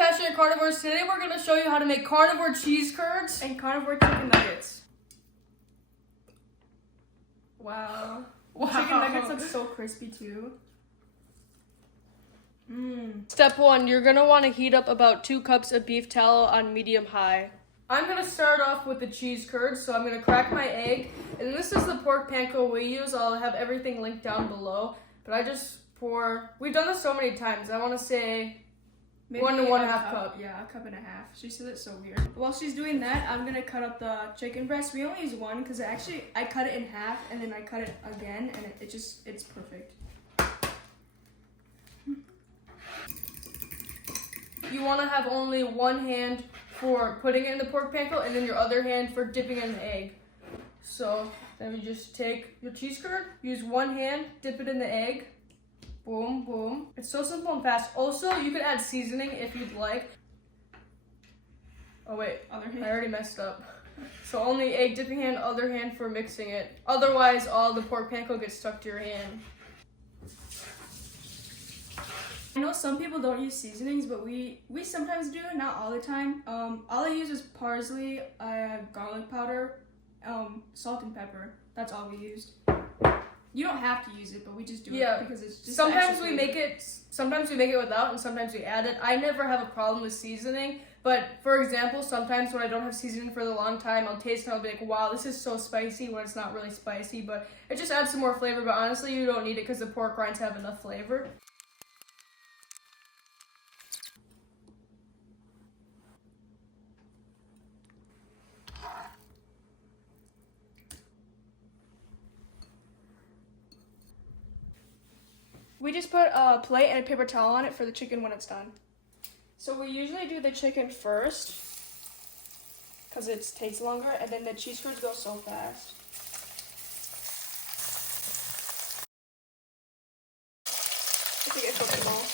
Compassionate Carnivores. Today we're going to show you how to make carnivore cheese curds and carnivore chicken nuggets. Wow. Chicken nuggets look so crispy too. Step 1, you're going to want to heat up about 2 cups of beef tallow on medium-high. I'm going to start off with the cheese curds, so I'm going to crack my egg. And this is the pork panko we use. I'll have everything linked down below. But I just pour, we've done this so many times. I want to say maybe 1 to 1.5 cup. Yeah, 1.5 cups. She said it's so weird. While she's doing that, I'm going to cut up the chicken breast. We only use one because I cut it in half and then I cut it again and it's perfect. You want to have only one hand for putting it in the pork panko and then your other hand for dipping it in the egg. So then you just take your cheese curd, use one hand, dip it in the egg. Boom, boom. It's so simple and fast. Also, you can add seasoning if you'd like. Oh wait, Other hand. I already messed up. So only egg dipping hand, other hand for mixing it. Otherwise, all the pork panko gets stuck to your hand. I know some people don't use seasonings, but we sometimes do, not all the time. All I use is parsley, garlic powder, salt and pepper. That's all we used. You don't have to use it, but we just do it because it's just sometimes we make it without and sometimes we add it. I never have a problem with seasoning, but for example, sometimes when I don't have seasoning for a long time, I'll taste it and I'll be like, wow, this is so spicy, when it's not really spicy, but it just adds some more flavor. But honestly, you don't need it because the pork rinds have enough flavor. We just put a plate and a paper towel on it for the chicken when it's done. So we usually do the chicken first because it takes longer, and then the cheese curds go so fast. I think it's cookable.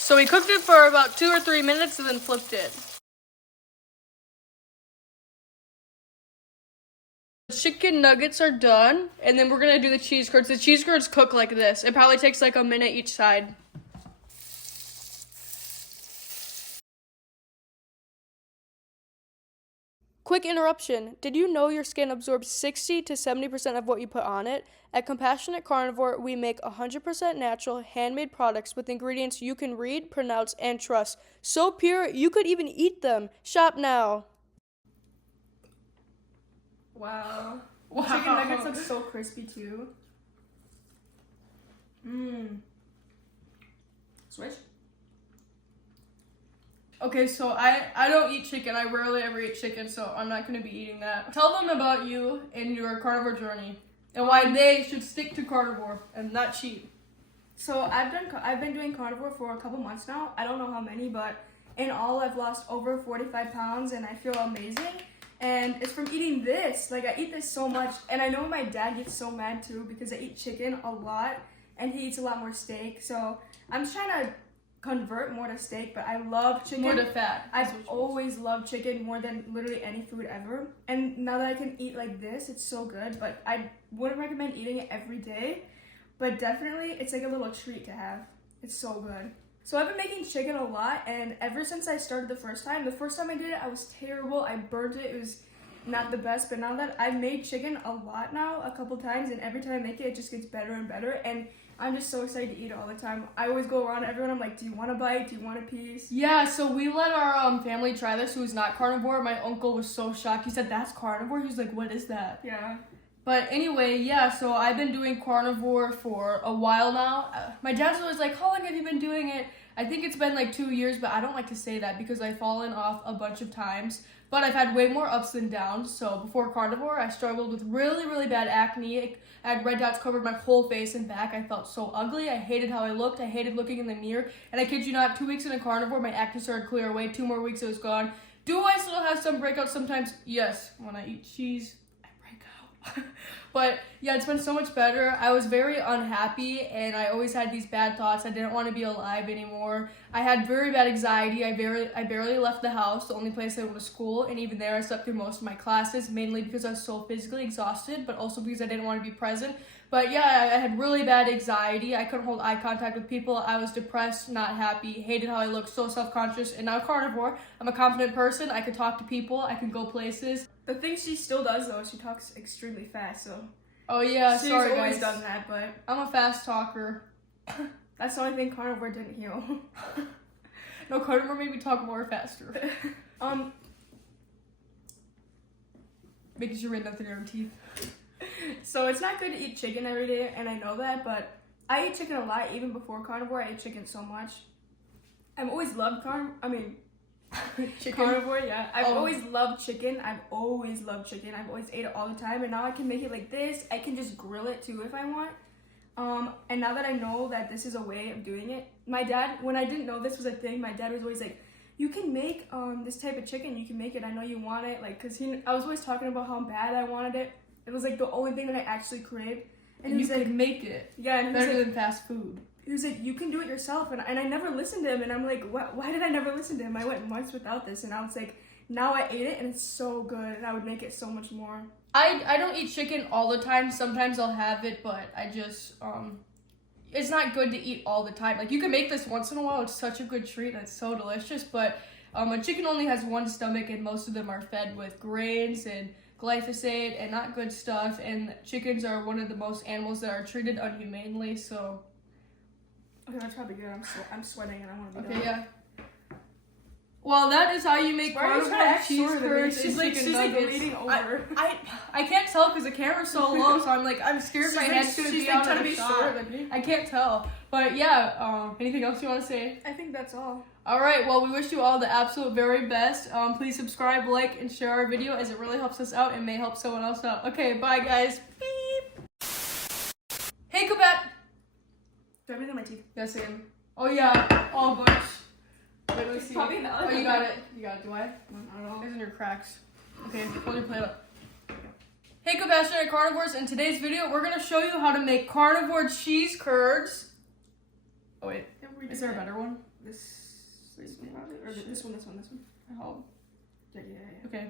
So we cooked it for about 2 or 3 minutes and then flipped it. The chicken nuggets are done, and then we're gonna do the cheese curds. The cheese curds cook like this. It probably takes like a minute each side. Quick interruption. Did you know your skin absorbs 60 to 70% of what you put on it? At Compassionate Carnivore, we make 100% natural, handmade products with ingredients you can read, pronounce, and trust. So pure, you could even eat them. Shop now. Wow. Chicken nuggets look so crispy too. Switch. Okay, so I don't eat chicken. I rarely ever eat chicken, so I'm not going to be eating that. Tell them about you and your carnivore journey and why they should stick to carnivore and not cheat. So I've been doing carnivore for a couple months now. I don't know how many, but in all I've lost over 45 pounds and I feel amazing. And it's from eating this. Like, I eat this so much. And I know my dad gets so mad too because I eat chicken a lot and he eats a lot more steak. So I'm just trying to convert more to steak, but I love chicken. More to fat. I've always loved chicken more than literally any food ever. And now that I can eat like this, it's so good. But I wouldn't recommend eating it every day. But definitely, it's like a little treat to have. It's so good. So I've been making chicken a lot, and ever since I started the first time I did it, I was terrible. I burnt it. It was not the best, but now that I've made chicken a lot now, a couple times, and every time I make it, it just gets better and better, and I'm just so excited to eat it all the time. I always go around to everyone, I'm like, do you want a bite? Do you want a piece? Yeah, so we let our family try this who is not carnivore. My uncle was so shocked. He said, that's carnivore? He was like, what is that? Yeah. But anyway, yeah, so I've been doing carnivore for a while now. My dad's always like, how long have you been doing it? I think it's been like 2 years, but I don't like to say that because I've fallen off a bunch of times. But I've had way more ups than downs. So before carnivore, I struggled with really, really bad acne. I had red dots covered my whole face and back. I felt so ugly. I hated how I looked. I hated looking in the mirror. And I kid you not, 2 weeks into carnivore, my acne started to clear away. 2 more weeks, it was gone. Do I still have some breakouts sometimes? Yes. When I eat cheese, I break out. But yeah, it's been so much better. I was very unhappy and I always had these bad thoughts. I didn't want to be alive anymore. I had very bad anxiety. I barely left the house. The only place I went to school, and even there I slept through most of my classes, mainly because I was so physically exhausted, but also because I didn't want to be present. But yeah, I had really bad anxiety. I couldn't hold eye contact with people. I was depressed, not happy, hated how I looked, so self-conscious. And now carnivore, I'm a confident person. I can talk to people. I can go places. The thing she still does though, she talks extremely fast. So Oh yeah, she's sorry always guys. done that, but I'm a fast talker. that's the only thing carnivore didn't heal. No, carnivore made me talk more faster. Making sure we had nothing in our teeth. So it's not good to eat chicken every day, and I know that, but I eat chicken a lot. Even before carnivore, I ate chicken so much. I've always loved Chicken. carnivore, yeah. I've always loved chicken. I've always ate it all the time, and now I can make it like this. I can just grill it too if I want. And now that I know that this is a way of doing it, my dad, when I didn't know this was a thing, my dad was always like, you can make this type of chicken. You can make it. I know you want it. Like, cause I was always talking about how bad I wanted it. It was like the only thing that I actually craved. And he was like, make it. Yeah, and he was better like, than fast food. he was like, you can do it yourself. And I never listened to him. And I'm like, why did I never listen to him? I went months without this. And I was like, now I ate it and it's so good. And I would make it so much more. I don't eat chicken all the time. Sometimes I'll have it, but I just, it's not good to eat all the time. Like, you can make this once in a while. It's such a good treat and it's so delicious. But a chicken only has one stomach and most of them are fed with grains and glyphosate and not good stuff. And chickens are one of the most animals that are treated unhumanely, so. Okay, that's probably good. I'm sweating and I want to be Okay, done. yeah. Well, that is how you make Why are you trying to carnivore act cheese shorter than me? curds and chicken nuggets. leaning over. I can't tell because the camera's so low, so I'm like, I'm scared my head's gonna be out trying of to the be shot. shorter than me. I can't tell. But yeah, anything else you want to say? I think that's all. All right, well, we wish you all the absolute very best. Please subscribe, like, and share our video as it really helps us out and may help someone else out. Okay, bye, guys. Beep. Hey, Quebec. Do I breathe in my teeth? Yes, Sam. Oh, yeah. Oh, bunch. Wait, let me see. Probably not. Oh, you got it. You got it. Do I? I don't know. There's in your cracks. Okay, hold your plate up. Hey, compassionate carnivores. In today's video, we're going to show you how to make carnivore cheese curds. Oh, wait. Is there a better one? This one, probably? Or this one. I hope. Yeah. Okay.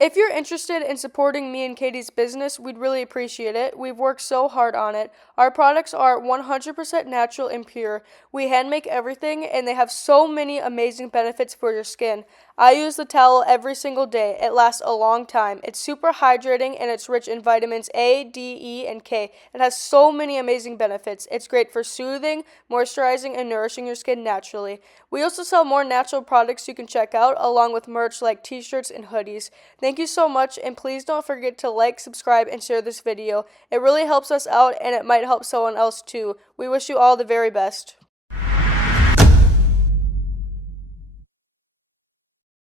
If you're interested in supporting me and Katie's business, we'd really appreciate it. We've worked so hard on it. Our products are 100% natural and pure. We hand make everything, and they have so many amazing benefits for your skin. I use the towel every single day. It lasts a long time. It's super hydrating, and it's rich in vitamins A, D, E, and K. It has so many amazing benefits. It's great for soothing, moisturizing, and nourishing your skin naturally. We also sell more natural products you can check out, along with merch like t-shirts and hoodies. Thank you so much, and please don't forget to like, subscribe, and share this video. It really helps us out, and it might help someone else too. We wish you all the very best.